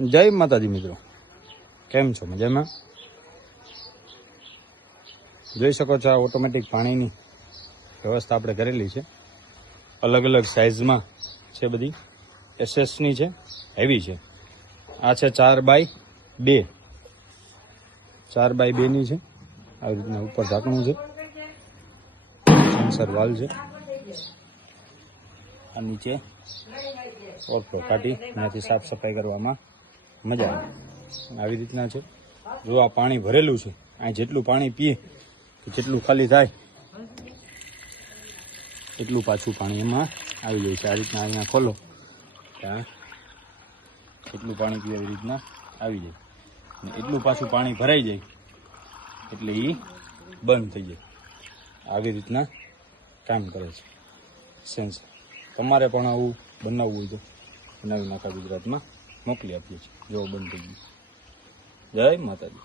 જય માતાજી મિત્રો, કેમ છો? મજામાં? જોઈ શકો છો આ ઓટોમેટિક પાણીની વ્યવસ્થા આપણે કરેલી છે. અલગ અલગ સાઇઝમાં છે, બધી એસએસની છે, હેવી છે. આ છે 4x2, 4x2ની છે. આવી રીતના ઉપર ઢાંકણું છે, સેન્સર વાલ છે. આ નીચે ઓરફો કાઢી એનાથી સાફ સફાઈ કરવામાં મજા આવે. આવી રીતના છે. જો આ પાણી ભરેલું છે, આ જેટલું પાણી પીએ કે જેટલું ખાલી થાય એટલું પાછું પાણી એમાં આવી જાય છે. આ રીતના અહીંયા ખોલો ત્યાં એટલું પાણી પીએ એવી રીતના આવી જાય, અને એટલું પાછું પાણી ભરાઈ જાય એટલે એ બંધ થઈ જાય. આવી રીતના કામ કરે છે સેન્સર. તમારે પણ આવું બનાવવું હોય તો બનાવી નાખા ગુજરાતમાં મોકલી આપીએ છીએ. જો બંધ થઈ ગયું. જય માતાજી.